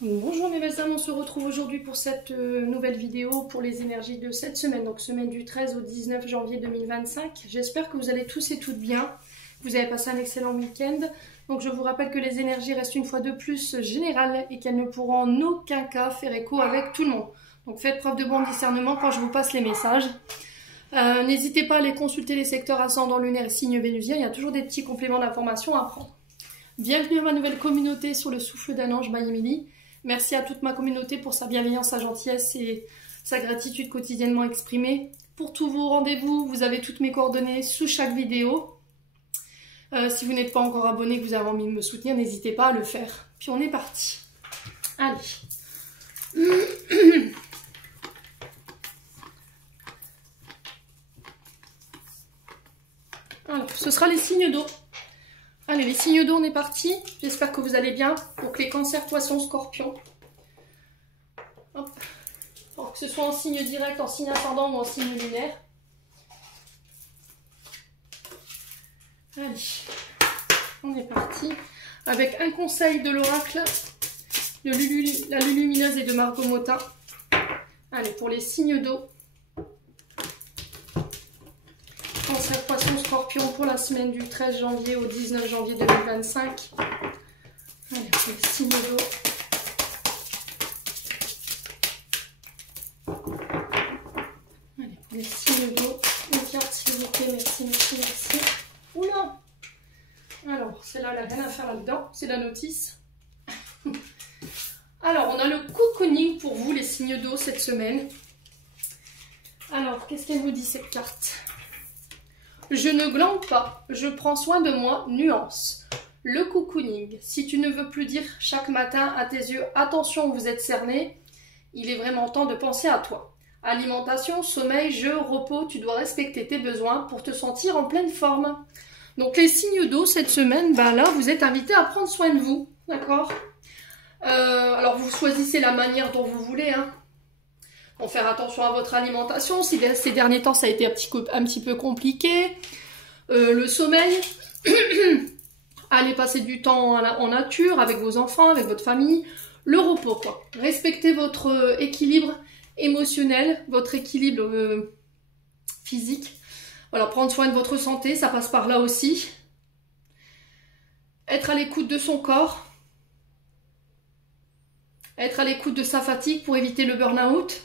Bonjour mes belles âmes, on se retrouve aujourd'hui pour cette nouvelle vidéo pour les énergies de cette semaine, donc semaine du 13 au 19 janvier 2025. J'espère que vous allez tous et toutes bien, vous avez passé un excellent week-end. Donc je vous rappelle que les énergies restent une fois de plus générales et qu'elles ne pourront en aucun cas faire écho avec tout le monde. Donc faites preuve de bon discernement quand je vous passe les messages. N'hésitez pas à aller consulter les secteurs ascendant lunaire et signes vénusiens, il y a toujours des petits compléments d'information à prendre. Bienvenue à ma nouvelle communauté sur le souffle d'un ange by Emily. Merci à toute ma communauté pour sa bienveillance, sa gentillesse et sa gratitude quotidiennement exprimée. Pour tous vos rendez-vous, vous avez toutes mes coordonnées sous chaque vidéo. Si vous n'êtes pas encore abonné, que vous avez envie de me soutenir, n'hésitez pas à le faire. Puis on est parti. Allez. Alors, ce sera les signes d'eau. Allez, les signes d'eau, on est parti. J'espère que vous allez bien. Donc les cancers, poissons, scorpions. Hop. Alors, que ce soit en signe direct, en signe ascendant ou en signe lunaire. Allez, on est parti. Avec un conseil de l'oracle, de la Lulumineuse et de Margot Motin. Allez, pour les signes d'eau. Cancer, poisson, scorpion pour la semaine du 13 janvier au 19 janvier 2025. Allez, pour les signes d'eau. Allez, pour les signes d'eau. Une carte s'il vous plaît, merci, merci, merci. Oula! Alors, celle-là, elle n'a rien à faire là-dedans, c'est la notice. Alors, on a le cocooning pour vous, les signes d'eau, cette semaine. Alors, qu'est-ce qu'elle vous dit, cette carte? Je ne glande pas, je prends soin de moi, nuance. Le cocooning, si tu ne veux plus dire chaque matin à tes yeux, attention, vous êtes cerné, il est vraiment temps de penser à toi. Alimentation, sommeil, jeu, repos, tu dois respecter tes besoins pour te sentir en pleine forme. Donc les signes d'eau cette semaine, ben là vous êtes invités à prendre soin de vous, d'accord? Alors vous choisissez la manière dont vous voulez, hein. Bon, faire attention à votre alimentation, ces derniers temps ça a été un petit peu compliqué. Le sommeil, allez passer du temps en nature, avec vos enfants, avec votre famille. Le repos, quoi. Respectez votre équilibre émotionnel, votre équilibre physique. Voilà, prendre soin de votre santé, ça passe par là aussi. Être à l'écoute de son corps. Être à l'écoute de sa fatigue pour éviter le burn-out.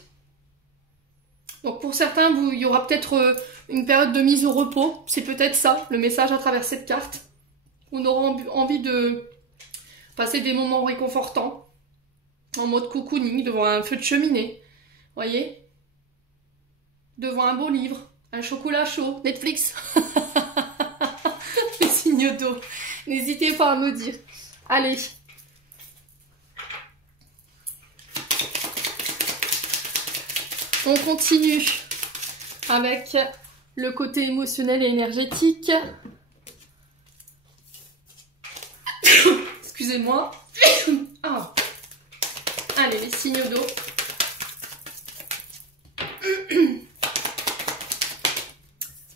Donc pour certains, il y aura peut-être une période de mise au repos. C'est peut-être ça, le message à travers cette carte. On aura envie de passer des moments réconfortants. En mode cocooning, devant un feu de cheminée. Voyez? Devant un beau livre. Un chocolat chaud. Netflix. Les signes d'eau. N'hésitez pas à me dire. Allez. On continue avec le côté émotionnel et énergétique. Excusez-moi. Ah. Allez, les signes d'eau.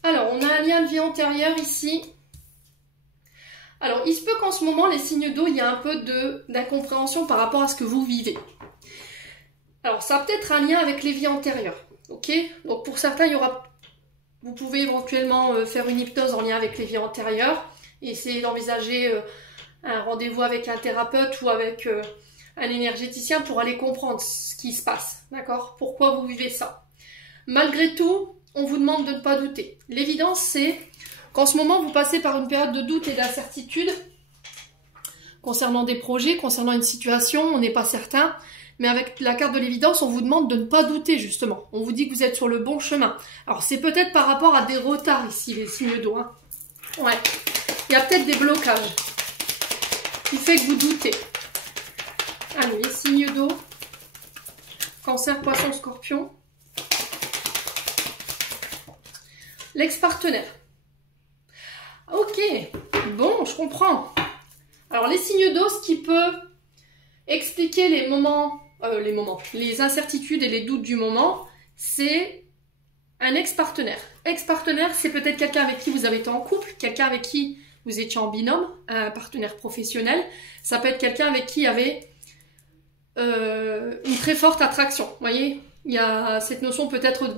Alors, on a un lien de vie antérieure ici. Alors, il se peut qu'en ce moment, les signes d'eau, il y a un peu d'incompréhension par rapport à ce que vous vivez. Alors, ça a peut-être un lien avec les vies antérieures, ok? Donc, pour certains, vous pouvez éventuellement faire une hypnose en lien avec les vies antérieures et essayer d'envisager un rendez-vous avec un thérapeute ou avec un énergéticien pour aller comprendre ce qui se passe, d'accord? Pourquoi vous vivez ça? Malgré tout, on vous demande de ne pas douter. L'évidence, c'est qu'en ce moment, vous passez par une période de doute et d'incertitude concernant des projets, concernant une situation, on n'est pas certain. Mais avec la carte de l'évidence, on vous demande de ne pas douter, justement. On vous dit que vous êtes sur le bon chemin. Alors, c'est peut-être par rapport à des retards ici, les signes d'eau. Hein. Ouais. Il y a peut-être des blocages qui fait que vous doutez. Allez, les signes d'eau. Cancer, poisson, scorpion. L'ex-partenaire. Ok. Bon, je comprends. Alors, les signes d'eau, ce qui peut expliquer les incertitudes et les doutes du moment, c'est un ex-partenaire. Ex-partenaire, c'est peut-être quelqu'un avec qui vous avez été en couple, quelqu'un avec qui vous étiez en binôme, un partenaire professionnel. Ça peut être quelqu'un avec qui il y avait une très forte attraction. Vous voyez, il y a cette notion peut-être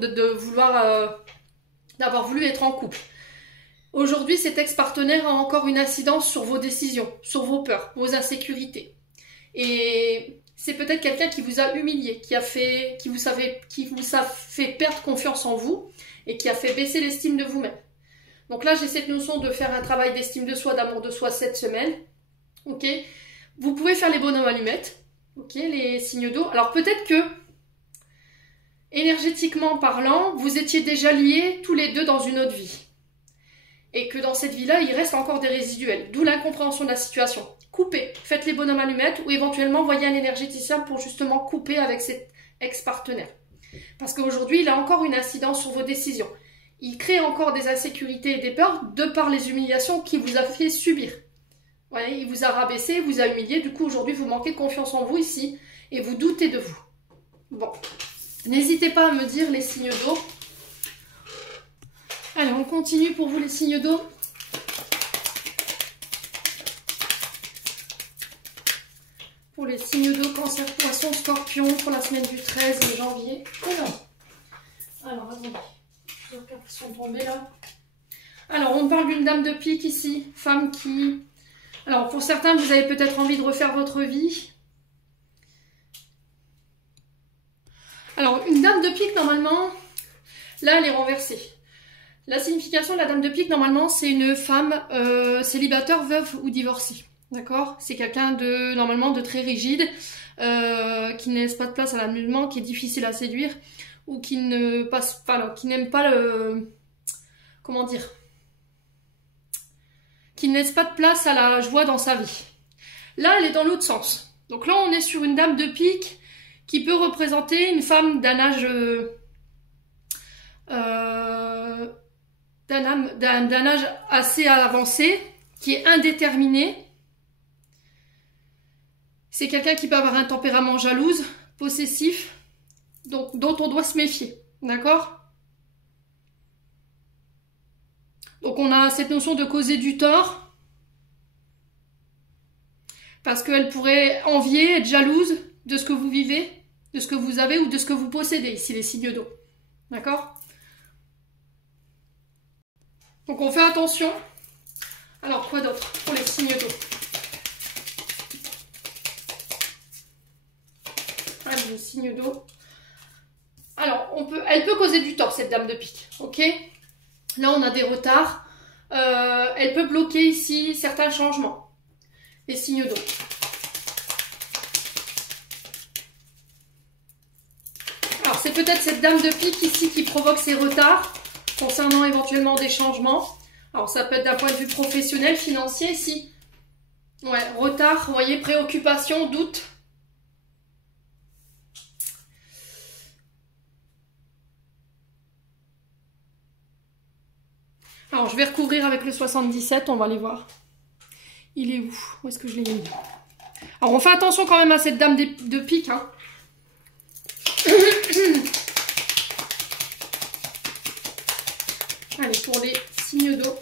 d'avoir voulu être en couple. Aujourd'hui, cet ex-partenaire a encore une incidence sur vos décisions, sur vos peurs, vos insécurités. Et c'est peut-être quelqu'un qui vous a humilié, qui vous a fait perdre confiance en vous et qui a fait baisser l'estime de vous-même. Donc là, j'ai cette notion de faire un travail d'estime de soi, d'amour de soi cette semaine. Ok. Vous pouvez faire les bonhommes allumettes. Ok, les signes d'eau. Alors peut-être que, énergétiquement parlant, vous étiez déjà liés tous les deux dans une autre vie. Et que dans cette vie-là, il reste encore des résiduels. D'où l'incompréhension de la situation. Coupez. Faites les bonhommes allumettes ou éventuellement voyez un énergéticien pour justement couper avec cet ex-partenaire. Parce qu'aujourd'hui, il a encore une incidence sur vos décisions. Il crée encore des insécurités et des peurs de par les humiliations qu'il vous a fait subir. Ouais, il vous a rabaissé, vous a humilié. Du coup, aujourd'hui, vous manquez de confiance en vous ici et vous doutez de vous. Bon. N'hésitez pas à me dire les signes d'eau. Allez, on continue pour vous les signes d'eau. Pour les signes d'eau, cancer, poisson, scorpion, pour la semaine du 13 janvier. Alors, attendez. Je regarde qu'ils sont tombés là. Alors, on parle d'une dame de pique ici. Femme qui... Alors, pour certains, vous avez peut-être envie de refaire votre vie. Alors, une dame de pique, normalement, là, elle est renversée. La signification de la dame de pique, normalement, c'est une femme célibataire, veuve ou divorcée. D'accord? C'est quelqu'un de, normalement, de très rigide, qui ne laisse pas de place à l'amusement, qui est difficile à séduire, ou qui ne passe pas, qui n'aime pas le... Comment dire? Qui ne laisse pas de place à la joie dans sa vie. Là, elle est dans l'autre sens. Donc là, on est sur une dame de pique qui peut représenter une femme d'un âge... d'un âge assez avancé, qui est indéterminé. C'est quelqu'un qui peut avoir un tempérament jalouse, possessif, donc, dont on doit se méfier. D'accord? Donc on a cette notion de causer du tort, parce qu'elle pourrait envier, être jalouse de ce que vous vivez, de ce que vous avez ou de ce que vous possédez, ici les signes d'eau. D'accord? Donc on fait attention. Alors quoi d'autre pour les signes d'eau? Allez, les signes d'eau. Alors elle peut causer du tort, cette dame de pique. Ok? Là on a des retards. Elle peut bloquer ici certains changements. Les signes d'eau. Alors c'est peut-être cette dame de pique ici qui provoque ces retards concernant éventuellement des changements. Alors ça peut être d'un point de vue professionnel, financier ici. Ouais, retard, vous voyez, préoccupation, doute. Alors je vais recouvrir avec le 77, on va aller voir. Il est où? Où est-ce que je l'ai mis? Alors on fait attention quand même à cette dame de pique, hein. Allez, pour les signes d'eau,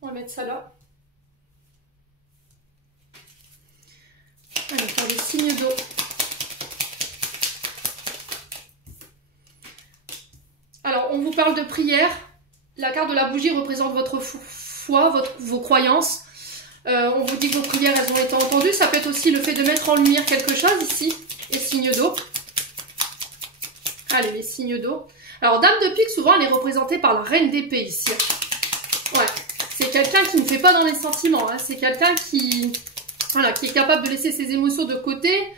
on va mettre ça là. Allez, pour les signes d'eau. Alors, on vous parle de prière. La carte de la bougie représente votre foi, vos croyances. On vous dit que vos prières, elles ont été entendues. Ça peut être aussi le fait de mettre en lumière quelque chose ici. Et signes d'eau. Allez, les signes d'eau. Alors, dame de pique, souvent, elle est représentée par la reine d'épée ici. Ouais, c'est quelqu'un qui ne fait pas dans les sentiments. Hein. C'est quelqu'un qui, voilà, qui est capable de laisser ses émotions de côté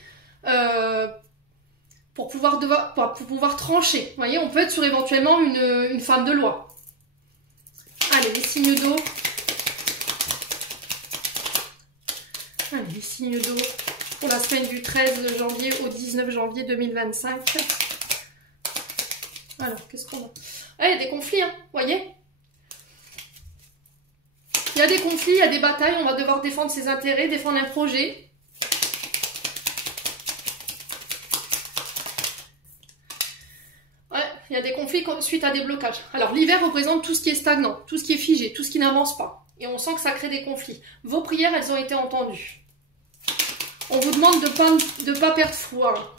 pour pouvoir trancher. Vous voyez, on peut être sur éventuellement une femme de loi. Allez, les signes d'eau. Allez, les signes d'eau pour la semaine du 13 janvier au 19 janvier 2025. Alors, qu'est-ce qu'on a? Ah, il y a des conflits, hein, vous voyez? Il y a des conflits, il y a des batailles, on va devoir défendre ses intérêts, défendre un projet. Ouais, il y a des conflits suite à des blocages. Alors, l'hiver représente tout ce qui est stagnant, tout ce qui est figé, tout ce qui n'avance pas. Et on sent que ça crée des conflits. Vos prières, elles ont été entendues. On vous demande de pas perdre foi.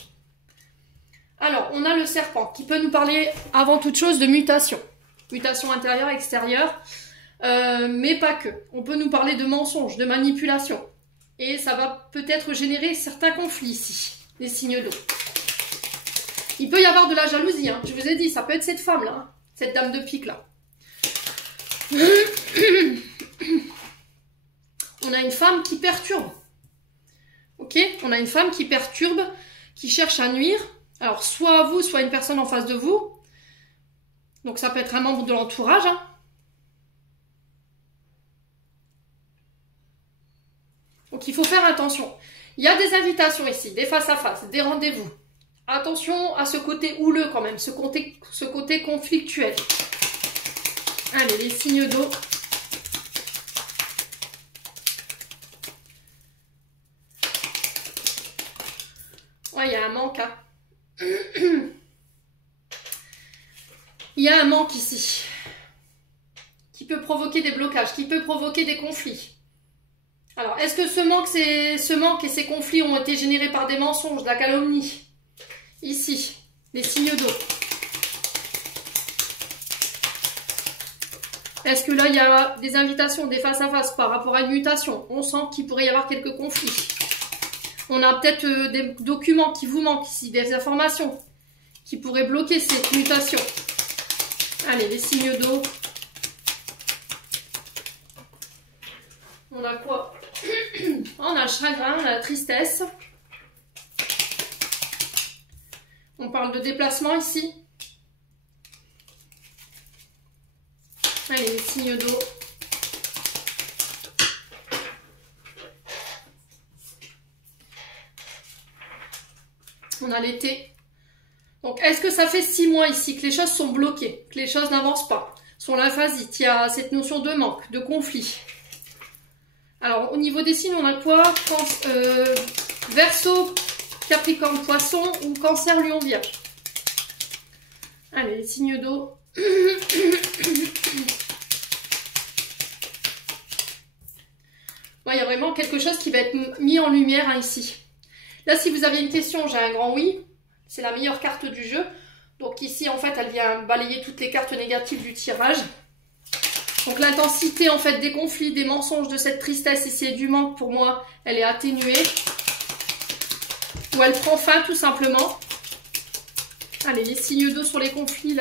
Alors, on a le serpent qui peut nous parler avant toute chose de mutation. Mutation intérieure, extérieure, mais pas que. On peut nous parler de mensonges, de manipulation. Et ça va peut-être générer certains conflits ici, les signes d'eau. Il peut y avoir de la jalousie, hein. Je vous ai dit, ça peut être cette femme-là, hein, cette dame de pique là. On a une femme qui perturbe. Ok? On a une femme qui perturbe, qui cherche à nuire. Alors, soit vous, soit une personne en face de vous. Donc, ça peut être un membre de l'entourage. Hein. Donc, il faut faire attention. Il y a des invitations ici, des face-à-face, des rendez-vous. Attention à ce côté houleux quand même, ce côté conflictuel. Allez, les signes d'eau. Ouais, il y a un manque. Hein. Il y a un manque ici. Qui peut provoquer des blocages, qui peut provoquer des conflits. Alors, est-ce que ce manque et ces conflits ont été générés par des mensonges, de la calomnie? Ici, les signes d'eau. Est-ce que là, il y a des invitations, des face-à-face par rapport à une mutation? On sent qu'il pourrait y avoir quelques conflits. On a peut-être des documents qui vous manquent ici, des informations qui pourraient bloquer cette mutation. Allez, les signes d'eau. On a quoi? On a le chagrin, on a la tristesse. On parle de déplacement ici. Allez, les signes d'eau. On a l'été. Donc, est-ce que ça fait 6 mois ici que les choses sont bloquées, que les choses n'avancent pas, sont lymphasites, il y a cette notion de manque, de conflit. Alors, au niveau des signes, on a quoi? Verseau, Capricorne, Poisson ou Cancer, Lion, Vierge. Allez, les signes d'eau. Bon, il y a vraiment quelque chose qui va être mis en lumière hein, ici. Là, si vous aviez une question, j'ai un grand oui. C'est la meilleure carte du jeu. Donc ici, en fait, elle vient balayer toutes les cartes négatives du tirage. Donc l'intensité, en fait, des conflits, des mensonges, de cette tristesse ici et du manque, pour moi, elle est atténuée. Ou elle prend fin, tout simplement. Allez, les signes d'eau sur les conflits,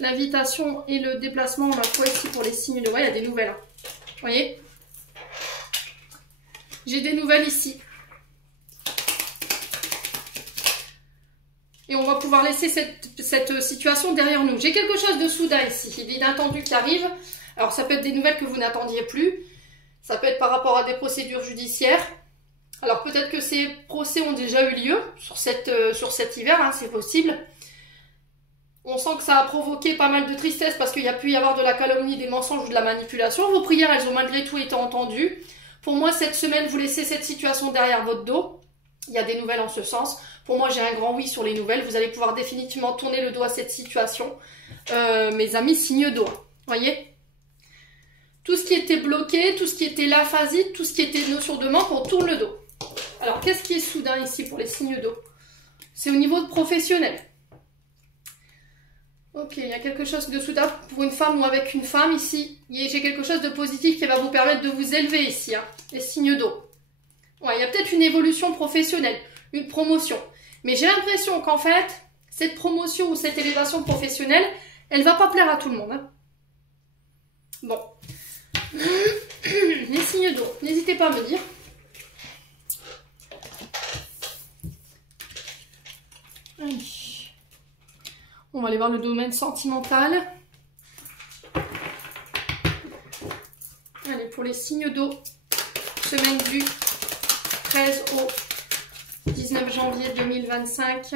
l'invitation et le déplacement, on a quoi ici pour les signes d'eau? Ouais, il y a des nouvelles. Hein. Vous voyez? J'ai des nouvelles ici. Et on va pouvoir laisser cette situation derrière nous. J'ai quelque chose de soudain ici, d'inattendu qui arrive. Alors ça peut être des nouvelles que vous n'attendiez plus. Ça peut être par rapport à des procédures judiciaires. Alors peut-être que ces procès ont déjà eu lieu sur cet hiver, hein, c'est possible. On sent que ça a provoqué pas mal de tristesse parce qu'il y a pu y avoir de la calomnie, des mensonges ou de la manipulation. Vos prières, elles ont malgré tout été entendues. Pour moi, cette semaine, vous laissez cette situation derrière votre dos. Il y a des nouvelles en ce sens. Pour moi, j'ai un grand oui sur les nouvelles. Vous allez pouvoir définitivement tourner le dos à cette situation. Mes amis, signe d'eau. Voyez? Tout ce qui était bloqué, tout ce qui était lymphasite, tout ce qui était notion de manque, on tourne le dos. Alors, qu'est-ce qui est soudain ici pour les signes d'eau? C'est au niveau de professionnel. Ok, il y a quelque chose de soudain pour une femme ou avec une femme ici. J'ai quelque chose de positif qui va vous permettre de vous élever ici, hein, les signes d'eau. Ouais, il y a peut-être une évolution professionnelle, une promotion. Mais j'ai l'impression qu'en fait, cette promotion ou cette élévation professionnelle, elle ne va pas plaire à tout le monde. Hein. Bon. Les signes d'eau, n'hésitez pas à me dire. Allez. On va aller voir le domaine sentimental. Allez, pour les signes d'eau, semaine du 13 au 19 janvier 2025.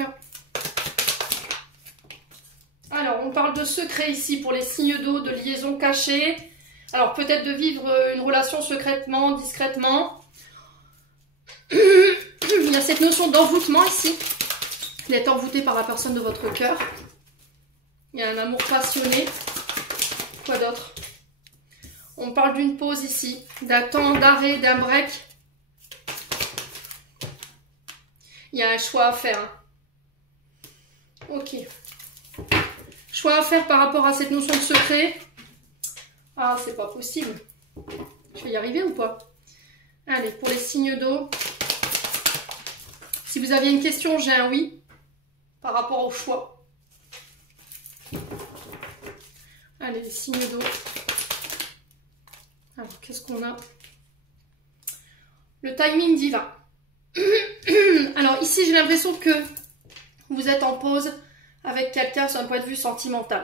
Alors, on parle de secret ici pour les signes d'eau, de liaison cachée. Alors, peut-être de vivre une relation secrètement, discrètement. Il y a cette notion d'envoûtement ici. D'être envoûté par la personne de votre cœur. Il y a un amour passionné. Quoi d'autre? On parle d'une pause ici, d'un temps d'arrêt, d'un break. Il y a un choix à faire. Hein. Ok. Choix à faire par rapport à cette notion de secret. Ah, c'est pas possible. Je vais y arriver ou pas? Allez, pour les signes d'eau. Si vous aviez une question, j'ai un oui par rapport au choix. Allez, les signes d'eau. Alors, qu'est-ce qu'on a? Le timing divin. Alors, ici, j'ai l'impression que vous êtes en pause avec quelqu'un sur un point de vue sentimental.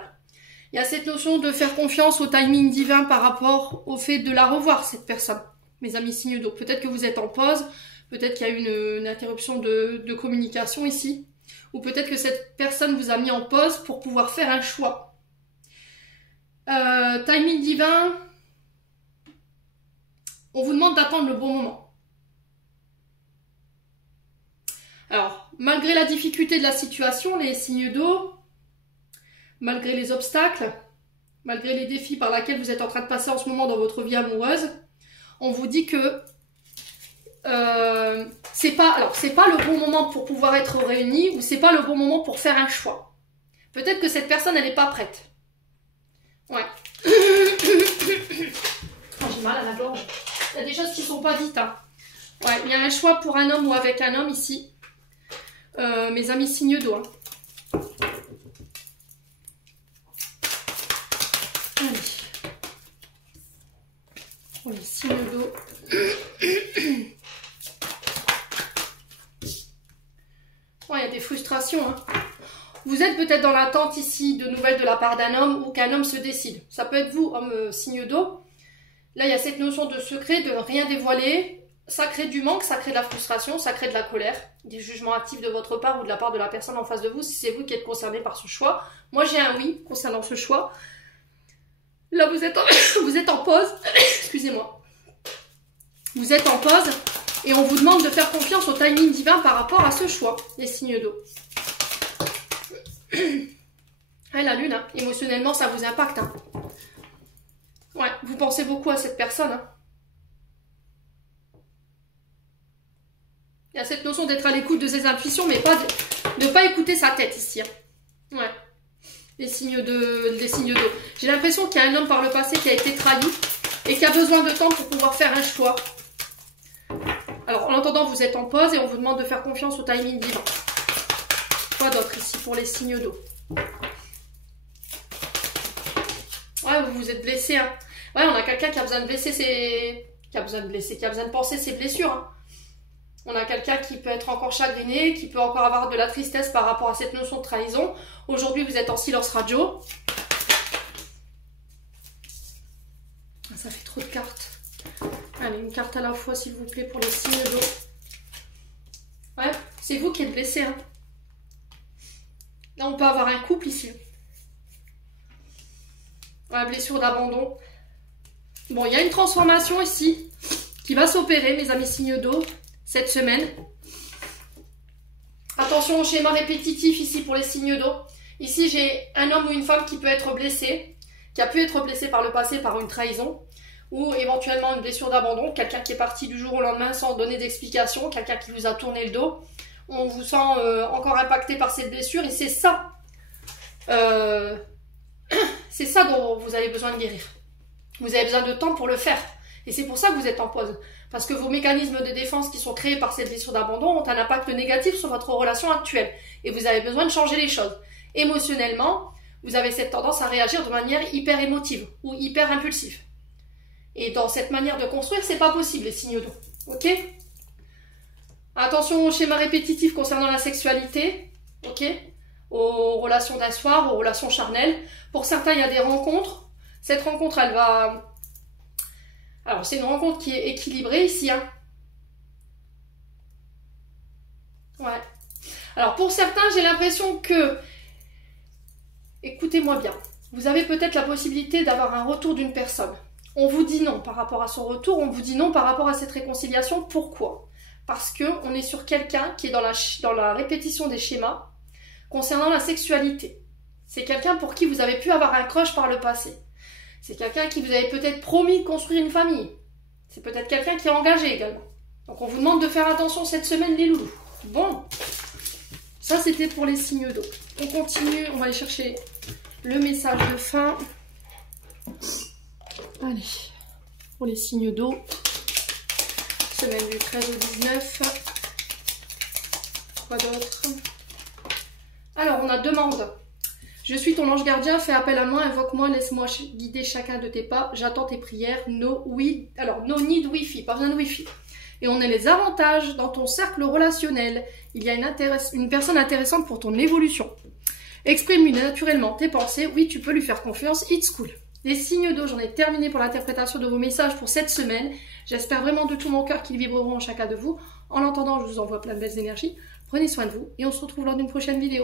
Il y a cette notion de faire confiance au timing divin par rapport au fait de la revoir, cette personne. Mes amis signes d'eau. Peut-être que vous êtes en pause, peut-être qu'il y a eu une interruption de communication ici, ou peut-être que cette personne vous a mis en pause pour pouvoir faire un choix. Timing divin, on vous demande d'attendre le bon moment. Alors, malgré la difficulté de la situation, les signes d'eau, malgré les obstacles, malgré les défis par lesquels vous êtes en train de passer en ce moment dans votre vie amoureuse, on vous dit que c'est pas le bon moment pour pouvoir être réunis ou c'est pas le bon moment pour faire un choix. Peut-être que cette personne, elle n'est pas prête. Ouais. Oh, j'ai mal à la gorge. Il y a des choses qui ne sont pas dites. Hein. Ouais, il y a un choix pour un homme ou avec un homme ici. Mes amis signes d'eau. Hein. Allez. Pour les signes d'eau. Il y a des frustrations. Hein. Vous êtes peut-être dans l'attente ici de nouvelles de la part d'un homme ou qu'un homme se décide. Ça peut être vous, homme signe d'eau. Là, il y a cette notion de secret, de rien dévoiler. Ça crée du manque, ça crée de la frustration, ça crée de la colère, des jugements actifs de votre part ou de la part de la personne en face de vous, si c'est vous qui êtes concerné par ce choix. Moi, j'ai un oui concernant ce choix. Là, vous êtes en pause. Excusez-moi. Vous êtes en pause et on vous demande de faire confiance au timing divin par rapport à ce choix, les signes d'eau. La lune, hein, émotionnellement, ça vous impacte. Hein. Ouais, vous pensez beaucoup à cette personne. Hein. Il y a cette notion d'être à l'écoute de ses intuitions, mais pas de ne pas écouter sa tête ici. Hein. Ouais. Les signes d'eau. J'ai l'impression qu'il y a un homme par le passé qui a été trahi et qui a besoin de temps pour pouvoir faire un choix. Alors, en attendant, vous êtes en pause et on vous demande de faire confiance au timing divin. Quoi d'autre ici pour les signes d'eau? Ouais, vous vous êtes blessé. Hein. Ouais, on a quelqu'un qui a besoin de blesser ses... qui a besoin de penser ses blessures. Hein. On a quelqu'un qui peut être encore chagriné, qui peut encore avoir de la tristesse par rapport à cette notion de trahison. Aujourd'hui, vous êtes en silence radio. Ça fait trop de cartes. Allez, une carte à la fois, s'il vous plaît, pour les signes d'eau. Ouais, c'est vous qui êtes blessé. Hein. Là, on peut avoir un couple ici. Ouais, blessure d'abandon. Bon, il y a une transformation ici qui va s'opérer, mes amis signes d'eau, cette semaine. Attention au schéma répétitif ici pour les signes d'eau. Ici, j'ai un homme ou une femme qui peut être blessé, qui a pu être blessé par le passé par une trahison, ou éventuellement une blessure d'abandon, quelqu'un qui est parti du jour au lendemain sans donner d'explication, quelqu'un qui vous a tourné le dos. On vous sent encore impacté par cette blessure et c'est ça. C'est ça dont vous avez besoin de guérir. Vous avez besoin de temps pour le faire. Et c'est pour ça que vous êtes en pause. Parce que vos mécanismes de défense qui sont créés par cette blessure d'abandon ont un impact négatif sur votre relation actuelle. Et vous avez besoin de changer les choses. Émotionnellement, vous avez cette tendance à réagir de manière hyper émotive ou hyper impulsive. Et dans cette manière de construire, c'est pas possible les signes d'eau. Ok ? Attention au schéma répétitif concernant la sexualité. Ok ? Aux relations d'un soir, aux relations charnelles. Pour certains, il y a des rencontres. Cette rencontre, elle va... Alors, c'est une rencontre qui est équilibrée ici. Hein. Ouais. Alors, pour certains, j'ai l'impression que... Écoutez-moi bien. Vous avez peut-être la possibilité d'avoir un retour d'une personne. On vous dit non par rapport à son retour. On vous dit non par rapport à cette réconciliation. Pourquoi ? Parce qu'on est sur quelqu'un qui est dans la répétition des schémas concernant la sexualité. C'est quelqu'un pour qui vous avez pu avoir un crush par le passé. C'est quelqu'un qui vous avez peut-être promis de construire une famille. C'est peut-être quelqu'un qui est engagé également. Donc on vous demande de faire attention cette semaine les loulous. Bon, ça c'était pour les signes d'eau. On continue, on va aller chercher le message de fin. Allez, pour les signes d'eau, semaine du 13 au 19. Quoi d'autre? Alors, on a demande. Je suis ton ange gardien, fais appel à moi, invoque-moi, laisse-moi guider chacun de tes pas, j'attends tes prières, no need wifi, pas besoin de wifi. Et on a les avantages dans ton cercle relationnel. Il y a une personne intéressante pour ton évolution. Exprime naturellement tes pensées, oui tu peux lui faire confiance, it's cool. Les signes d'eau, j'en ai terminé pour l'interprétation de vos messages pour cette semaine. J'espère vraiment de tout mon cœur qu'ils vibreront en chacun de vous. En l'entendant, je vous envoie plein de belles énergies. Prenez soin de vous et on se retrouve lors d'une prochaine vidéo.